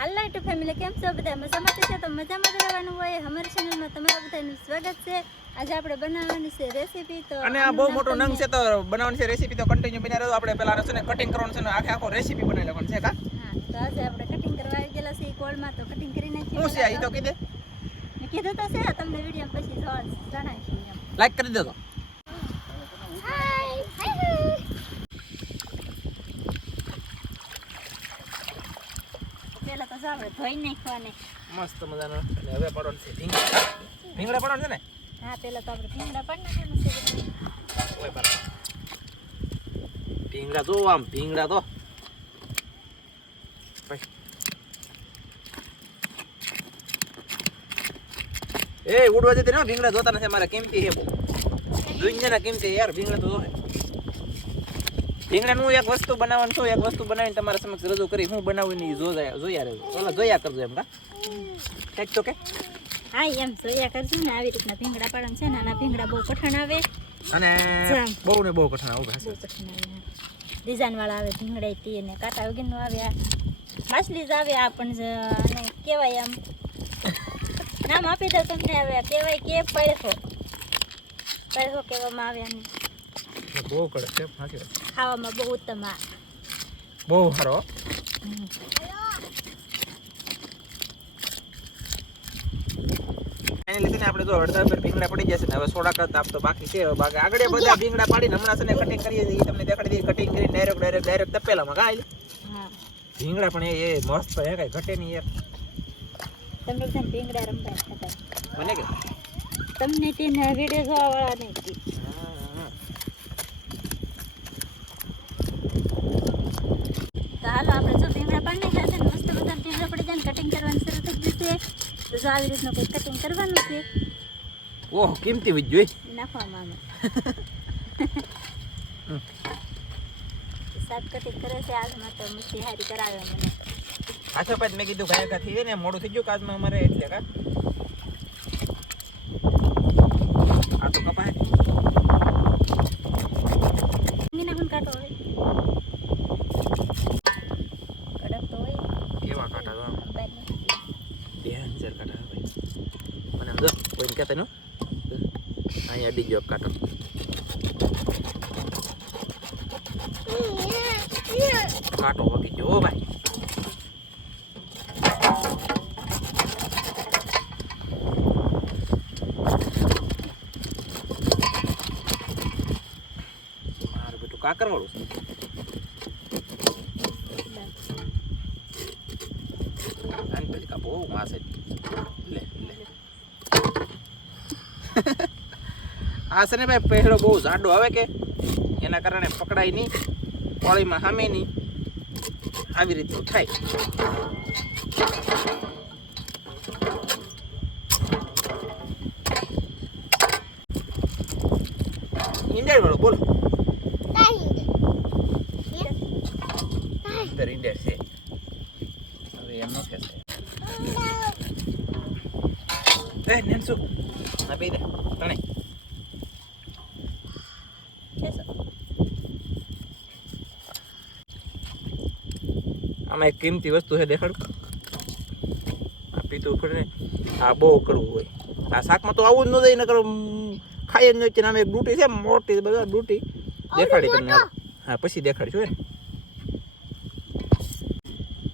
હાલો two family કેમ છો બધા? મજામાં છે? તો મજામાં જ રહેવાનું હોય. અમારી ચેનલમાં તમારા બધાનું સ્વાગત છે. આજે આપણે બનાવવાની છે રેસીપી તો અને આ બહુ મોટો નંગ છે તો બનાવવાની છે રેસીપી તો કન્ટિન્યુ બની રહ્યો આપણે પેલા છે ને કટિંગ કરવાનું છે ને આખે આખો રેસીપી બનાવી લેવાનું છે કા? હા તો આજે આપણે કટિંગ કરવા આવી ગયેલા છે કોળમાં તો કટિંગ કરી નાખીએ હું છે આ તો. કીધે કીધું તો છે તમને વીડિયો પછી જણાવીશું લાઈક કરી દેજો હાય હાય જો આપણે ધોઈ નાખવાને મસ્ત મજાનો. અને હવે પડવાનું છે ભીંગડા ભીંગડા પડવાનું છે ને? હા પેલા તો આપણે ભીંગડા પડ નાખવાનું છે. ઓય બાપ. ભીંગડા તો આમ ભીંગડા તો. એ ઉડવા જતી ને ભીંગડા જોતા નથી મારા કિંમતી છે બહુ. દુનિયાના કિંમતી યાર ભીંગડા તો ભીંગડાનું એક વસ્તુ બનાવવાનું છું એક વસ્તુ બનાવીને તમારા સમક્ષ રજૂ કરી હું બનાવું ને જોયા જોયા રહેવું ઓલા જોયા કરજો એમ કા? કંઈક તો કે? હા એમ જોયા કરજો ને આવી રીતના ભીંગડા પાડમ છે નાના ભીંગડા બહુ કઠણ આવે. અને બહુ ને બહુ કઠણ આવું બહુ કઠણ આવે ડિઝાઇન વાળા આવે ભીંગડા તી અને કાંટા વગરનું આવે આ માછલી જ આવે આ પણ અને કહેવાય આમ. નામ આપી દઉં તમને હવે કહેવાય કે પડખો પડખો કહેવામાં આવે અને બહુ કડક છે સાચી વાત. ખાવામાં બહુ ઉત્તમ આ બહુ સારો એની લીધે આપણે જો અડધા પર ભીંગડા પડી જશે ને હવે સોડા કરતા તો બાકી છે. હવે બાકી આગળ બધા ભીંગડા પાડીને હમણાં છે ને કટિંગ કરીએ છીએ તમને દેખાડી દઈએ. કટિંગ કરીને ડાયરેક્ટ ડાયરેક્ટ ડાયરેક્ટ તપેલામાં ગાય. ભીંગડા પણ એ એ મસ્ત હે કઈ ઘટે નહીં યાર તમને ભીંગડા રમતા મને કે? તમને તેને વીડિયો જોવા વાળા નહીં હતી. તો હાલો આપણે જો ભીંગડા પાડી નાખ્યા છે ને મસ્ત બધા ભીંગડા પડી જાય ને કટિંગ કરવાનું શરૂ થઈ જશે તો જો આવી રીતનું કંઈક કટિંગ કરવાનું છે. ઓહ કિંમતી વીજ જોઈ નાખવામાં આવે સાત કટિંગ કરે છે આજમાં તો મસ્તી હારી કરાવે મને. પાછો પાછ મેં કીધું ગાય કાથી ને મોડું થઈ ગયું કાજમાં અમારે એટલે કા આ તો કપાય મીના પણ કાંટો હોય કડક તો હોય કેવા કાંટા તો આમ. બહાર નીકળી જાય. બે હજાર કાંટા ભાઈ મને આમ જો કોઈને કહેતા નો અહીંયા અડી ગયો કાંટો કાંટો વગી ગયો ઓ ભાઈ મારું બેટું કાકર વાળું છે આની પછી કાપો ઓ માસે લે લે આ છે ને ભાઈ પહેલો બહુ જાડો આવે કે? એના કારણે પકડાય નહીં. પાળીમાં સામે નહીં. આવી રીતનું થાય ઇન્ડિયન વાળો બોલો. અંદર ઇન્ડિયન છે. હવે એમ નો કહેશે એ નેન્સુ ના બે દે તણે છે શું? આમાં એક કિંમતી વસ્તુ છે દેખાડ. આ પીતું ફરે ને આ બહુ કરવું હોય. આ શાકમાં તો આવું જ ન જાય નકર ખાઈ જ નથી આમ એક ડૂટી છે મોટી બધા ડૂટી દેખાડી તમને હા પછી દેખાડીશું હે.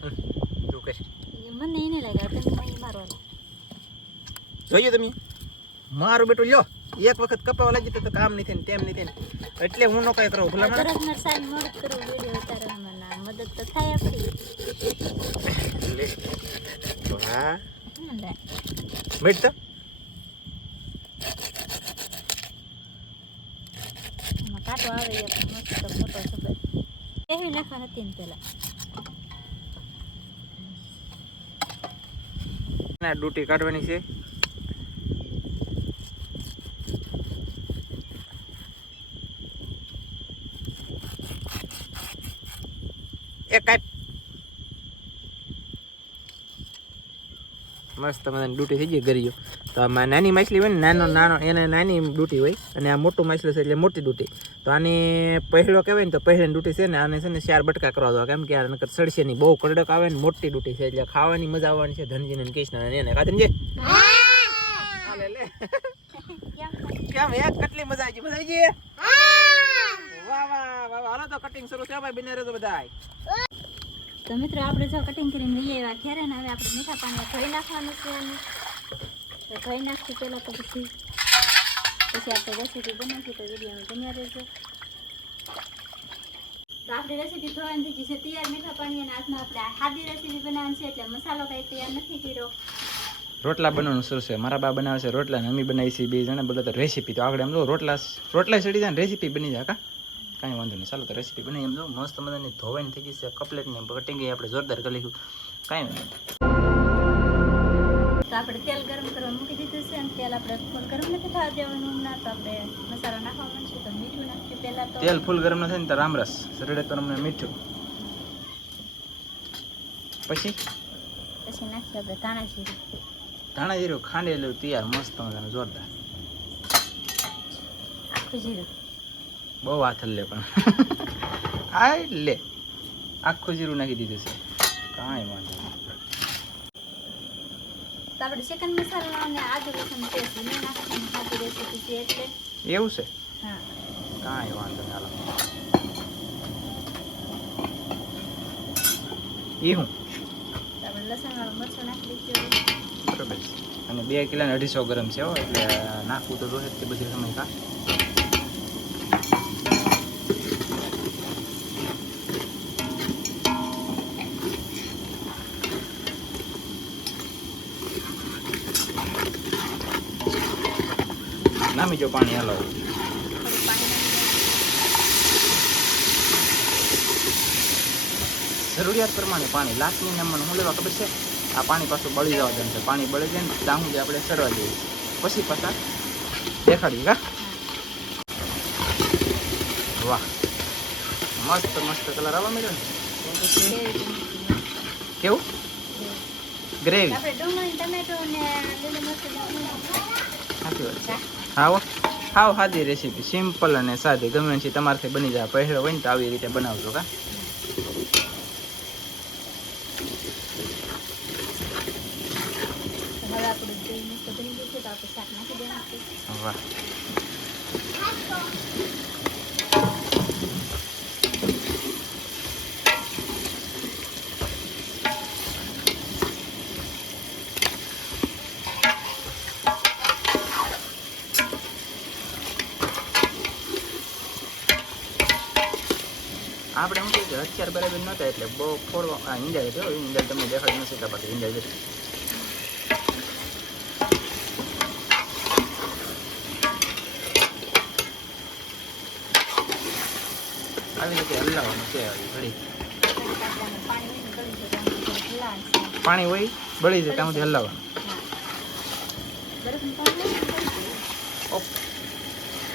હમ, તું કહેશ મને એને લાગ્યા તમે મને મારો જોઈએ તમે? મારું બેટું લ્યો એક વખત કપાવા લાગી તો તો કામ નહીં થાય ને તેમ નહીં થાય એટલે હું નો કઈ કરું ભલા મને દરરોજ નરસાની મદદ કરવું વીડિયો ઉતારવામાં મદદ તો થાય આપણી હા. બેટ તો? કાંટો આવે મસ્ત મોટો ખબર. કેવી નાખવા હતી ને પેલા. ના ડૂટી કાઢવાની છે. એ મસ્ત મજાની ડૂટી થઈ ગઈ ગરીઓ. તો આમાં નાની માછલી હોય ને નાનો નાનો એને નાની ડૂટી હોય. અને આ મોટું માછલું છે એટલે મોટી ડૂટી. તો આની પહેલો કહેવાય ને તો પહેલી ડૂટી છે ને આને છે ને ચાર બટકા કરવા દો. કેમ કે આ નકર સડશે નહીં બહુ કડક આવે ને મોટી ડૂટી છે એટલે ખાવાની મજા આવવાની છે. ધનજીને ને કૃષ્ણ અને એને. કાતરજી જે કેમ કેમ એક કેટલી મજા આવી ગઈ મજા આવી ગઈ? વાહ વાહ વાહ વાહ. હાલો તો કટિંગ શરૂ છે ભાઈ બને રહેજો બધાય. તો મિત્રો આપણે જો કટિંગ કરીને લઈ આવ્યા ઘેરે ને હવે આપણે મીઠા પાણી ધોઈ નાખવાનું છે આને. તો ધોઈ નાખશું પહેલાં તો પછી પછી આપણે રેસીપી બનાવીશું તો વિડીયોમાં બન્યા રહેજો. તો આપણે રેસીપી ધોવાની થઈ છે. તૈયાર મીઠા પાણી અને આજમાં આપણે સાદી રેસીપી બનાવવાની છે એટલે મસાલો કાંઈ તૈયાર નથી કર્યો. રોટલા બનાવવાનું શરૂ છે. મારા બા બનાવે છે રોટલા ને અમે બનાવી છે બે જણા. બોલે તો રેસીપી તો આગળ એમ લો રોટલા રોટલા ચડી જાય ને રેસીપી બની જાય કા? કાંઈ વાંધો નહીં. ચાલો તો રેસીપી બની એમ જો. મસ્ત મજાની ધોવાઈને થઈ ગઈ છે. કપલેટ ને કટિંગ આપણે જોરદાર કરી લીધું. કાંઈ વાંધો નહીં. તો આપણે તેલ ગરમ કરવા મૂકી દીધું છે અને તેલ આપણે ફૂલ ગરમ નથી થવા દેવાનું ના તો આપણે મસાલા નાખવા છે તો મીઠું નાખીએ પહેલાં તો. તેલ ફૂલ ગરમ નથી ને તો રામરસ. સરડે તો અમને મીઠું. પછી? પછી નાખીએ આપણે ધાણા જીરું. ધાણા જીરું ખાંડેલું તૈયાર મસ્ત મજાનું જોરદાર. આખું જીરું. બહુ આથલ લે પણ. આ લે આખું જીરું નાખી દીધું છે. કાંઈ વાંધો આપણે ચિકન મસાલો અને આદુ લસણ પેસ્ટ નહીં નાખવાની સાદી રેસીપી છે એટલે? એવું છે? હા. કાંઈ વાંધો નહીં હાલો. એ હું? આપણે લસણ વાળું મરચું નાખી દઈશું બરોબર અને બે કિલો અઢીસો ગ્રામ છે હો એટલે નાખવું તો રોજ તે બધી સમય કા નામી જો પાણી હાલો. જરૂરિયાત પ્રમાણે પાણી લાસ્ટની નમણ હું લેવા ખબર છે? આ પાણી પાછું બળી જવા દે છે પાણી બળી જાય ને ત્યાં સુધી આપણે ચડવા જઈએ પછી પાછા દેખાડીએ કા વાહ. મસ્ત મસ્ત કલર આવવા મળ્યો ને? કેવું? ગ્રેવી. સાચી વાત છે. હો હાવ સાદી રેસીપી સિમ્પલ અને સાદી. ગમે છે તમારાથી બની જાય. પહેલો હોય ને તો આવી રીતે બનાવજો, કા? તો હવે આપણું તેલ મસ્ત બની ગયું છે તો આપણે શાક નાખી દેવાનું છે વાહ આપણે શું કે અત્યારે બરાબર નહોતા એટલે બહુ ફોડવા આ ઈંડા જો ઈંડા તમને દેખાડ નથી શકતા પાછી ઈંડા જો આવી રીતે હલાવવાનું છે આવી ઘડી. પાણી હોય બળી જાય ત્યાં સુધી હલાવવાનું. બરફનું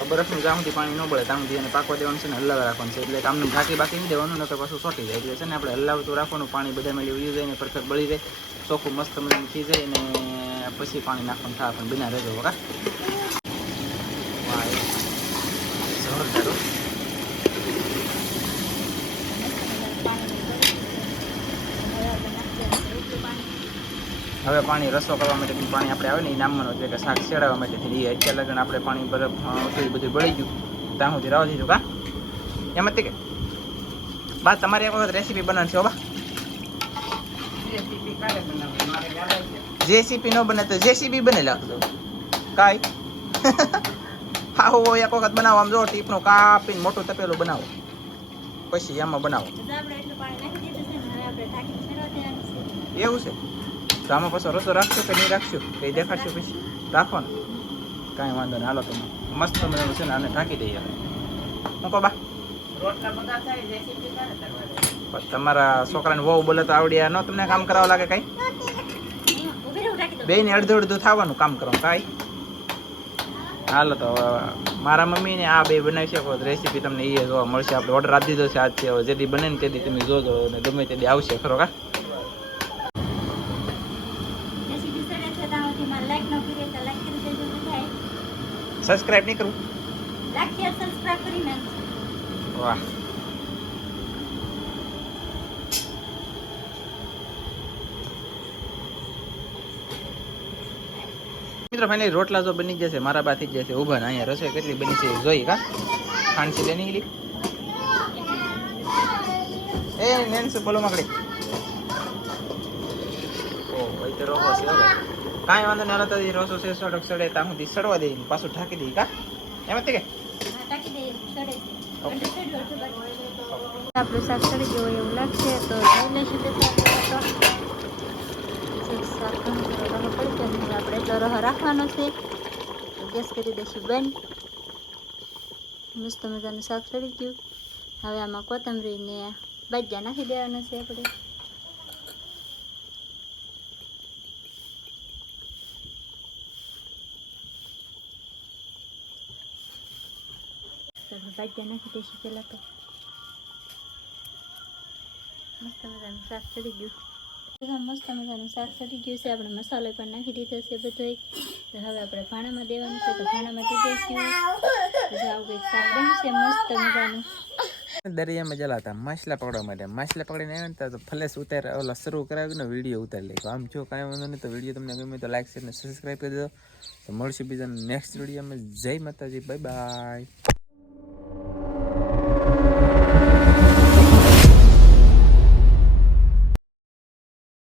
બરફનું જ્યાં સુધી પાણી ન બળે ત્યાં સુધી એને પાકવા દેવાનું છે ને હલાવવા રાખવાનું છે. એટલે આમને ઢાંકી બાકી નહીં દેવાનું, નકર પાછું સોટી જાય. એટલે છે ને, આપણે હલાવતું રાખવાનું, પાણી બધા બધામાં લેવું જાય ને પરફેક્ટ બળી જાય. ચોખ્ખું મસ્ત મને થઈ જાય અને પછી પાણી નાખવાનું થાય પણ બિના રહેજો બકા વાહ એ જોરદાર હો. હવે પાણી રસો કરવા માટે પાણી આપણે આવે ને એ નામવાનું એટલે કે શાક ચડાવવા માટે એ અત્યારે લગન આપણે પાણી બરફ એ બધું બળી ગયું. ત્યાં સુધી રાવ દીધું કા? એમ હતી કે. બા તમારે એક વખત રેસીપી હો બા. જેસીપી ન બને તો જેસીબી બને લાગતો કાંઈ? હા હો એક વખત બનાવો આમ જો ટીપનું કાપીને મોટું તપેલું બનાવો. પછી એમાં બનાવો. એવું છે? તો આમાં પાછો રસો રાખશો કે નહીં રાખશો? કંઈ દેખાડશો પછી. રાખો ને. કાંઈ વાંધો નહીં. હાલો તમે મસ્ત તમે છે ને આને ઢાંકી દઈએ મૂકો કહો, બા. તમારા છોકરાને વહુ બોલે તો આવડ્યા ન તમને કામ કરાવવા લાગે કાંઈ? બે ને અડધું અડધું થવાનું કામ કરવાનું. કાંઈ? હાલો તો મારા મમ્મીને આ બે બનાવી છે રેસીપી તમને એ જોવા મળશે. આપણે ઓર્ડર આપી દીધો છે. હવે જેથી બને ને તેથી તમે જોજો અને ગમે તેથી આવશે. ખરો કા? સબસ્ક્રાઇબ નહીં કરવું લાઈક શેર સબસ્ક્રાઇબ કરી નાખજો. વાહ. મિત્રો ફાઈનલી રોટલા તો બની જશે મારા બાથી જ જશે. ઊભા ને અહીંયા રસોઈ કેટલી બની છે જોઈ કા? ખાંડસી લેની ગયેલી એ નેન્સ બોલો માકડી. ઓ રોહો છે હવે. કાંઈ વાંધો નહીં હાલો તો એ રોસો છે સડક સડે ત્યાં સુધી સડવા દઈ પાછું ઢાંકી દઈ કા? એમ કે? દઈએ. આપણું શાક સડી ગયું હોય એવું લાગશે તો જોઈ મિનિટ. પછી શાક પડી આપણે એટલો રાખવાનો છે. ગેસ કરી દઈશું બંધ મસ્ત મજાનું શાક સડી ગયું. હવે આમાં કોથમરી ને બાજ્યા નાખી દેવાના છે આપણે. બાજ્યા નાખી દઈશું પહેલાં તો મસ્ત મજાનું શાક ચડી ગયું મસ્ત મજાનું શાક ચડી ગયું છે આપણે મસાલો પણ નાખી દીધો છે બધો હવે આપણે ભાણામાં દેવાનું છે તો ભાણામાં દઈ આવું કંઈક શાક મસ્ત મજાનું દરિયામાં જલા હતા માછલા પકડવા માટે માછલા પકડીને આવ્યા ને તો ફલેસ ઉતાર ઓલા શરૂ કરાવ્યું ને વીડિયો ઉતારી લઈ આમ જો કાંઈ વાંધો નહીં તો વીડિયો તમને ગમે તો લાઈક શેર ને સબસ્ક્રાઈબ કરી દો તો મળશું બીજા નેક્સ્ટ વિડીયોમાં જય માતાજી બાય બાય